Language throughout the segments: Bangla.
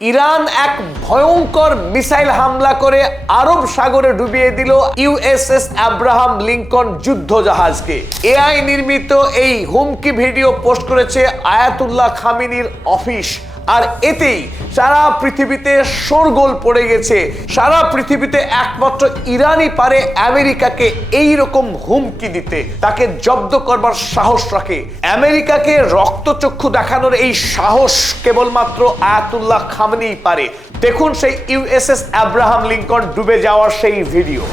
ইরান এক ভয়ঙ্কর মিসাইল হামলা করে আরব সাগরে ডুবিয়ে দিল ইউএসএস আব্রাহাম লিঙ্কন যুদ্ধ জাহাজকে। এআই নির্মিত এই হুমকি ভিডিও পোস্ট করেছে আয়াতুল্লাহ খামেনির অফিস, আর এতেই সারা পৃথিবীতে শোরগোল পড়ে গেছে। সারা পৃথিবীতে একমাত্র ইরানই পারে আমেরিকাকে এই রকম হুমকি দিতে, তাকে জব্দ করবার সাহস রাখে। আমেরিকাকে রক্তচক্ষু দেখানোর এই সাহস কেবলমাত্র আয়াতুল্লাহ খামেনিই পারে। দেখুন সেই ইউএসএস আব্রাহাম লিঙ্কন ডুবে যাওয়ার সেই ভিডিও।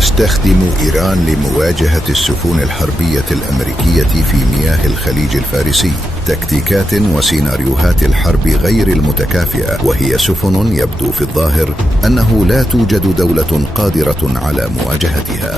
تستخدم إيران لمواجهة السفن الحربية الأمريكية في مياه الخليج الفارسي تكتيكات وسيناريوهات الحرب غير المتكافئة، وهي سفن يبدو في الظاهر أنه لا توجد دولة قادرة على مواجهتها.